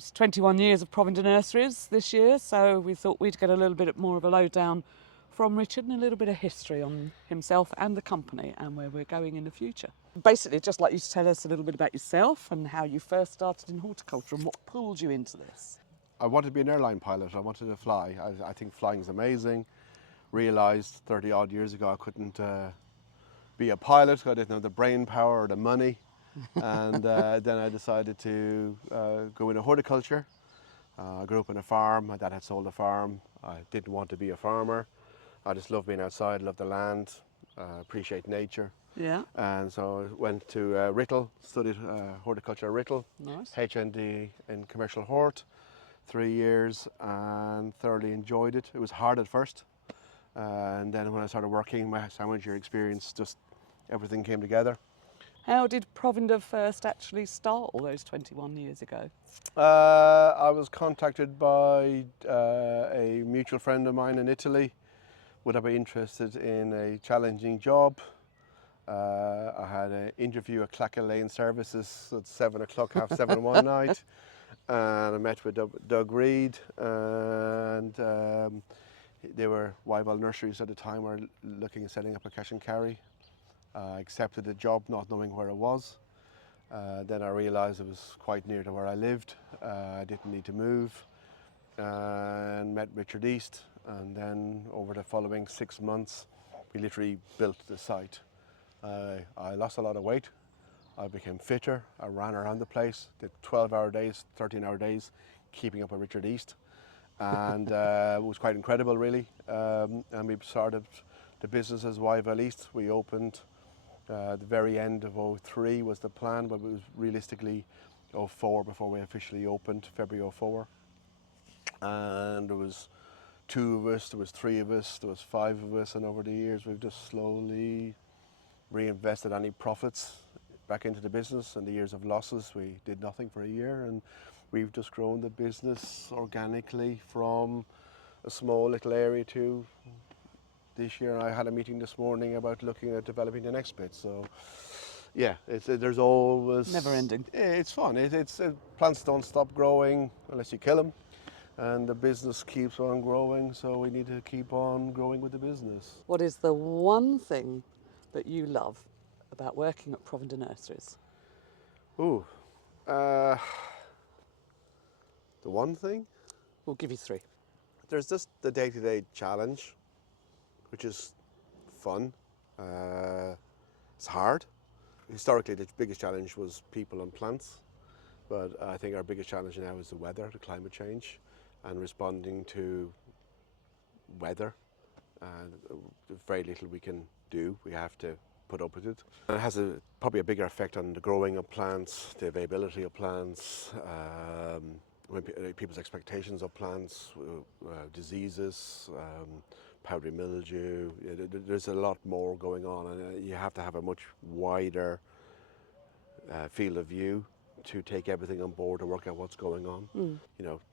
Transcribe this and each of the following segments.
It's 21 years of Provender Nurseries this year, so we thought we'd get a little bit more of a lowdown from Richard and a little bit of history on himself and the company and where we're going in the future. Basically, just like you to tell us a little bit about yourself and how you first started in horticulture and what pulled you into this. I wanted to be an airline pilot. I wanted to fly. I think flying is amazing. Realised 30 odd years ago I couldn't be a pilot. I didn't have the brain power or the money. And then I decided to go into horticulture. I grew up on a farm. My dad had sold a farm. I didn't want to be a farmer. I just love being outside, love the land, appreciate nature. Yeah. And so I went to Writtle, studied horticulture at Writtle. Nice. HND in commercial hort, 3 years, and thoroughly enjoyed it. It was hard at first. And then when I started working, my sandwich year experience, just everything came together. How did Provender first actually start all those 21 years ago? I was contacted by a mutual friend of mine in Italy. Would I be interested in a challenging job? I had an interview at Clacker Lane Services at 7 o'clock, half 7 one night. And I met with Doug Reed, and they were Wyville Nurseries at the time, were looking at setting up a cash and carry. I accepted the job not knowing where it was. Then I realised it was quite near to where I lived. I didn't need to move, and met Richard East. And then over the following 6 months, we literally built the site. I lost a lot of weight. I became fitter. I ran around the place, did 12-hour days, 13-hour days, keeping up with Richard East. And it was quite incredible, really. And we started the business as Wyville East. We opened the very end of '03 was the plan, but it was realistically '04 before we officially opened, February '04. And there was 2 of us, there was 3 of us, there was 5 of us, and over the years we've just slowly reinvested any profits back into the business. And the years of losses, we did nothing for a year, and we've just grown the business organically from a small little area to this year. I had a meeting this morning about looking at developing the next bit. So yeah, there's always Never ending. It's fun. Plants don't stop growing unless you kill them, and the business keeps on growing. So we need to keep on growing with the business. What is the one thing that you love about working at Provender Nurseries? Ooh, the one thing? We'll give you 3. There's just the day-to-day challenge, which is fun. It's hard. Historically, the biggest challenge was people and plants, but I think our biggest challenge now is the weather, the climate change, and responding to weather. And very little we can do. We have to put up with it. And it has probably a bigger effect on the growing of plants, the availability of plants, people's expectations of plants, diseases, powdery mildew. There's a lot more going on, and you have to have a much wider field of view to take everything on board to work out what's going on.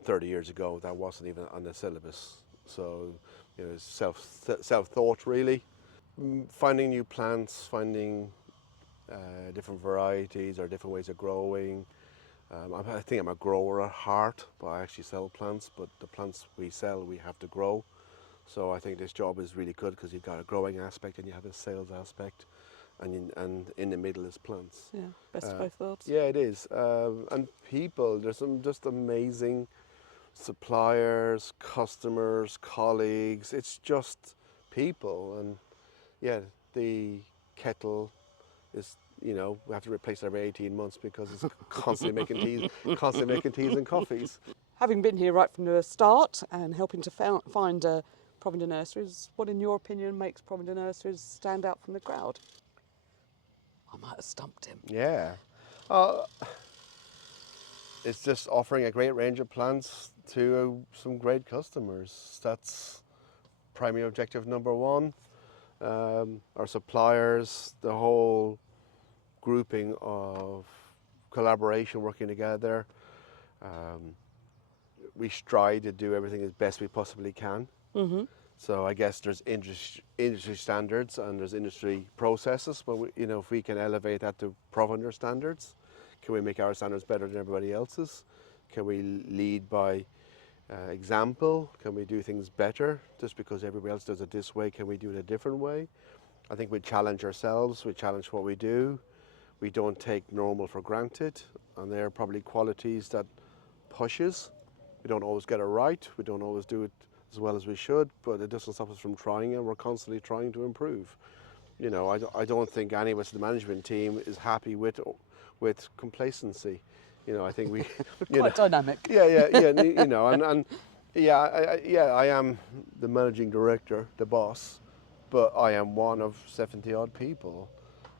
30 years ago, that wasn't even on the syllabus. So, it's self-thought, really. Finding new plants, finding different varieties or different ways of growing. I think I'm a grower at heart, but I actually sell plants, but the plants we sell, we have to grow. So I think this job is really good because you've got a growing aspect and you have a sales aspect, and in the middle is plants. Yeah, best of both worlds. Yeah, it is. And people, there's some just amazing suppliers, customers, colleagues. It's just people. And yeah, the kettle is, we have to replace it every 18 months because it's constantly making teas and coffees. Having been here right from the start and helping to find Provender Nurseries, what in your opinion makes Provender Nurseries stand out from the crowd? I might have stumped him. Yeah. It's just offering a great range of plants to some great customers. That's primary objective number 1. Our suppliers, the whole grouping of collaboration, working together. We strive to do everything as best we possibly can. Mm-hmm. So I guess there's industry standards and there's industry processes, but if we can elevate that to Provender standards, can we make our standards better than everybody else's? Can we lead by example? Can we do things better? Just because everybody else does it this way, can we do it a different way? I think we challenge ourselves, we challenge what we do. We don't take normal for granted, and they're probably qualities that push us. We don't always get it right, we don't always do it as well as we should, but it doesn't stop us from trying, and we're constantly trying to improve. You know, I don't think any of us in the management team is happy with complacency. You know, I think we Quite dynamic. Yeah. You know, and I am the managing director, the boss, but I am one of 70 odd people,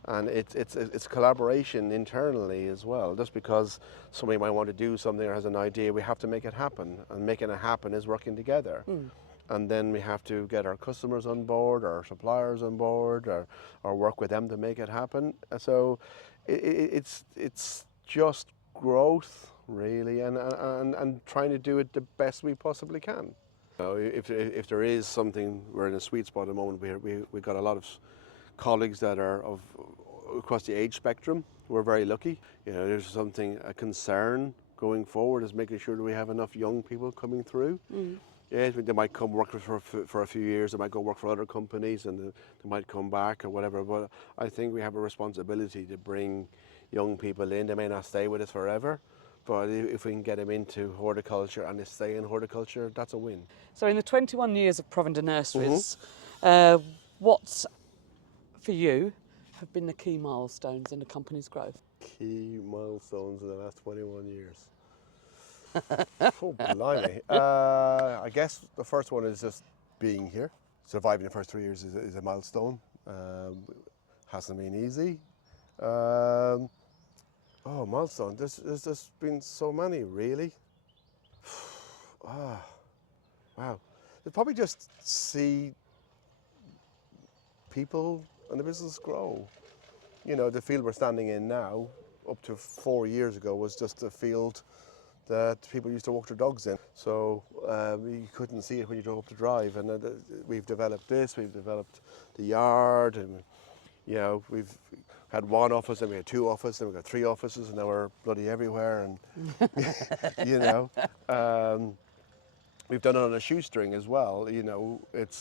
and it's collaboration internally as well. Just because somebody might want to do something or has an idea, we have to make it happen, and making it happen is working together. And then we have to get our customers on board, our suppliers on board, or work with them to make it happen. So it's just growth, really, and trying to do it the best we possibly can. You know, if there is something, we're in a sweet spot at the moment. We've got a lot of colleagues that are across the age spectrum. We're very lucky. You know, there's a concern going forward is making sure that we have enough young people coming through. Yeah, they might come work for a few years, they might go work for other companies, and they might come back or whatever, but I think we have a responsibility to bring young people in. They may not stay with us forever, but if we can get them into horticulture and they stay in horticulture, that's a win. So in the 21 years of Provender Nurseries, what, for you, have been the key milestones in the company's growth? Key milestones in the last 21 years. Oh, blimey. I guess the first one is just being here. Surviving the first 3 years is a milestone. Hasn't been easy. Milestone. There's just been so many, really. Wow. You'll probably just see people and the business grow. You know, the field we're standing in now, up to 4 years ago, was just a field that people used to walk their dogs in. So you couldn't see it when you drove up the drive. And we've developed this, we've developed the yard, and you know, we've had one office, then we had 2 offices, then we got 3 offices, and now we're bloody everywhere. And you know, we've done it on a shoestring as well. You know, it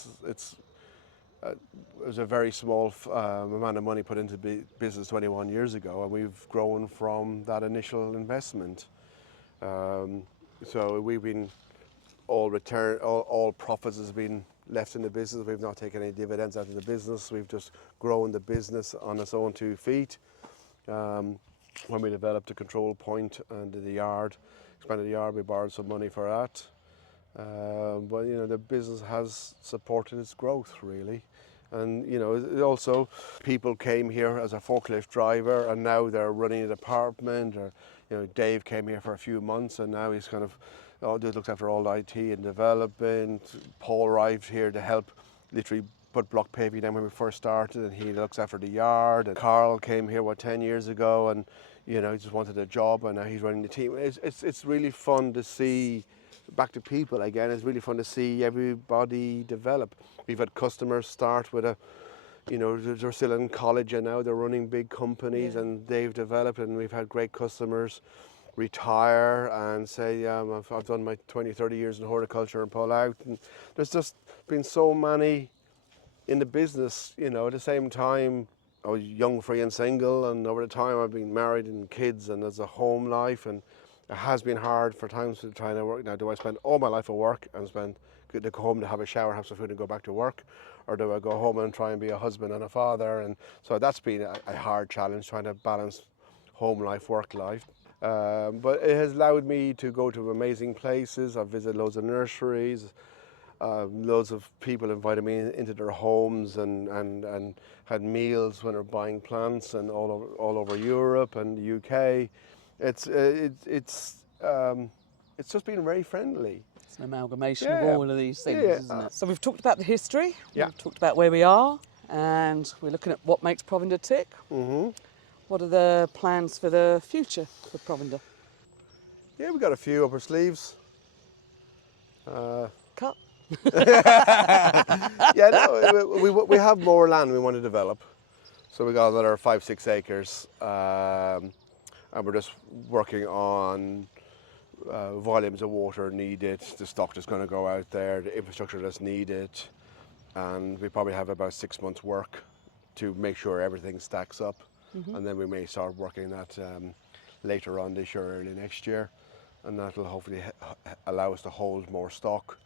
was a very small amount of money put into business 21 years ago, and we've grown from that initial investment. So we've been all profits has been left in the business. We've not taken any dividends out of the business. We've just grown the business on its own 2 feet. When we developed a control point and the yard, expanded the yard, we borrowed some money for that. But you know, the business has supported its growth, really. And you know, also people came here as a forklift driver, and now they're running a department. Or you know, Dave came here for a few months, and now he's kind of looks after all IT and development. Paul arrived here to help, literally put block paving down when we first started, and he looks after the yard. And Carl came here 10 years ago, and you know, he just wanted a job, and now he's running the team. It's really fun to see. Back to people again, it's really fun to see everybody develop. We've had customers start with they're still in college and now they're running big companies, and they've developed, and we've had great customers retire and say, I've done my 20, 30 years in horticulture and pull out. And there's just been so many in the business. You know, at the same time, I was young, free and single, and over the time I've been married and kids, and there's a home life, and it has been hard for times to try to work. Now, do I spend all my life at work and go home to have a shower, have some food and go back to work? Or do I go home and try and be a husband and a father? And so that's been a hard challenge, trying to balance home life, work life. But it has allowed me to go to amazing places. I've visited loads of nurseries. Loads of people invited me into their homes and had meals when they're buying plants, and all over Europe and the UK. It's just been very friendly. It's an amalgamation of all of these things, isn't it? So we've talked about the history, we've talked about where we are, and we're looking at what makes Provender tick. What are the plans for the future for Provender? Yeah, we've got a few up our sleeves. Cut. We have more land we want to develop. So we got another 5-6 acres. And we're just working on volumes of water needed, the stock that's going to go out there, the infrastructure that's needed, and we probably have about 6 months work to make sure everything stacks up, and then we may start working that later on this year, early next year, and that will hopefully allow us to hold more stock.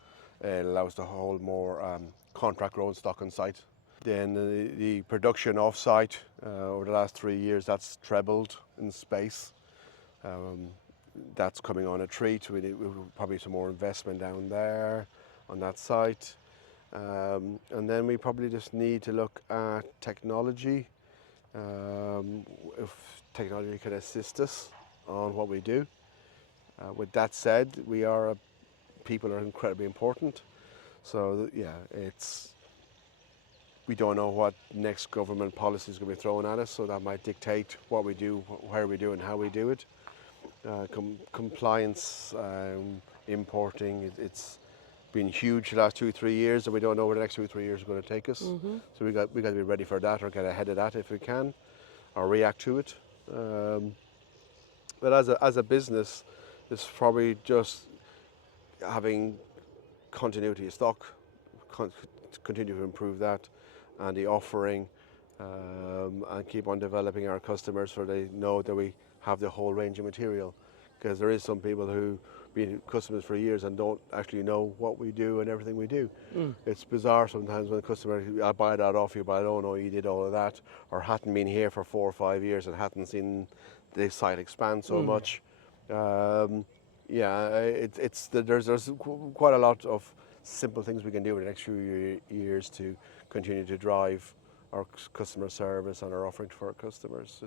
It'll allow us to hold more contract grown stock on site. Then the production off site over the last 3 years, that's trebled in space. That's coming on a treat. We need probably some more investment down there on that site. And then we probably just need to look at technology. If technology can assist us on what we do. With that said, people are incredibly important. So yeah, we don't know what next government policy is going to be thrown at us, so that might dictate what we do, where we do, and how we do it. Compliance, importing, it's been huge the last 2-3 years, and we don't know where the next 2-3 years are going to take us. So we got to be ready for that, or get ahead of that if we can, or react to it. But as a business, it's probably just having continuity of stock, continue to improve that, and the offering, and keep on developing our customers so they know that we have the whole range of material. Because there is some people who been customers for years and don't actually know what we do and everything we do. It's bizarre sometimes when a customer, I buy that off you, but I don't know you did all of that, or hadn't been here for 4 or 5 years and hadn't seen the site expand so much. There's quite a lot of simple things we can do in the next few years to continue to drive our customer service and our offering for our customers.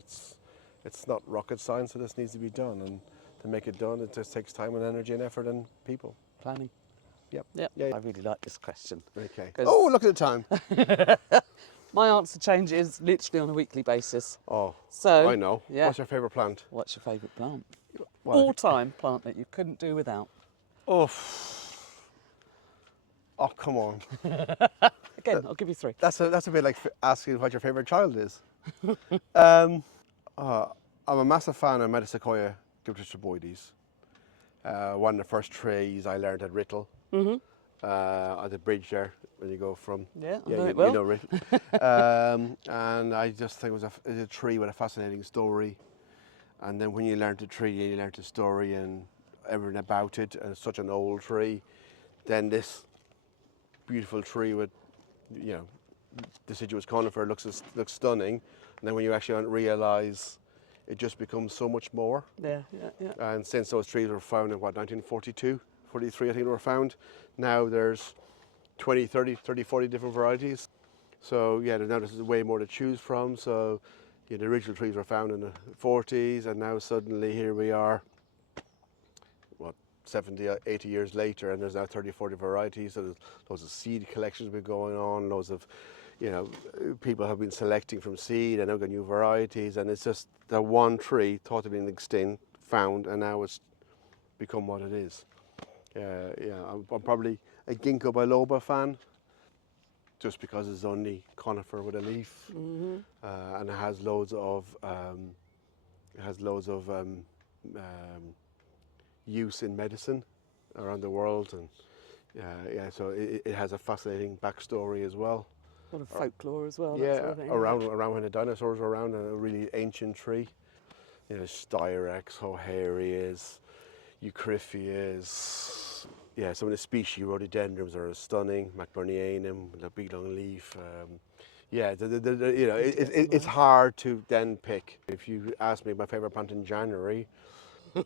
It's not rocket science, it just needs to be done, and to make it done, it just takes time and energy and effort and people. Planning. Yep. Yeah. Yeah. I really like this question. Okay. Oh, look at the time. My answer changes literally on a weekly basis. Oh, So I know. Yeah. What's your favourite plant? What's your favourite plant? Well, All-time plant that you couldn't do without. Oh, come on. Again, I'll give you 3. That's a bit like asking what your favourite child is. I'm a massive fan of Metasequoia gyptroboides. One of the first trees I learned at Rittle, at the bridge there when you go from. Yeah, I know you, it well. you know Rittle. And I just think it was a tree with a fascinating story. And then when you learned the tree, you learned the story and everything about it, and it's such an old tree. Then this beautiful tree with, deciduous conifer looks stunning. And then when you actually realise, it just becomes so much more. Yeah. And since those trees were found in 1942, 43, I think they were found. Now there's 20, 30, 40 different varieties. So yeah, now there's way more to choose from. So the original trees were found in the 40s, and now suddenly here we are, 70, 80 years later, and there's now 30, 40 varieties. So there's loads of seed collections been going on, loads of, people have been selecting from seed and now got new varieties, and it's just the one tree thought to be extinct, found, and now it's become what it is. I'm probably a ginkgo biloba fan, just because it's only conifer with a leaf, and it has loads of use in medicine around the world, and so it has a fascinating backstory as well. A lot of folklore as well. Yeah, that sort of thing, around when the dinosaurs were around, and a really ancient tree. Styrex, Hoherias, Eucryphias. Yeah, some of the species, rhododendrons, are stunning. McBurnyanum, the big long leaf. It's hard to then pick. If you ask me my favourite plant in January, it'll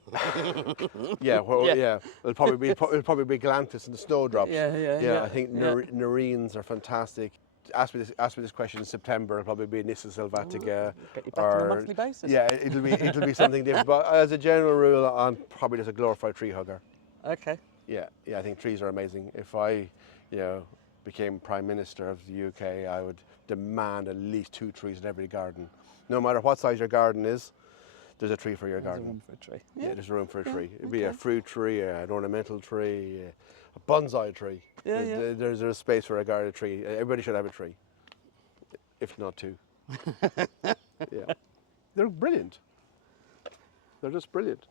probably be Galanthus and the snowdrops. Yeah. I think Nerines are fantastic. Ask me this question in September, it'll probably be Nyssa sylvatica. Get you back on a monthly basis. Yeah, it'll be something different. But as a general rule, I'm probably just a glorified tree hugger. Okay. Yeah, I think trees are amazing. If I, became Prime Minister of the UK, I would demand at least 2 trees in every garden. No matter what size your garden is, there's a tree for your garden. There's room for a tree. Yeah, there's room for a tree. It'd be a fruit tree, an ornamental tree, a bonsai tree. There's a space for a garden tree. Everybody should have a tree, if not 2. Yeah, they're brilliant. They're just brilliant.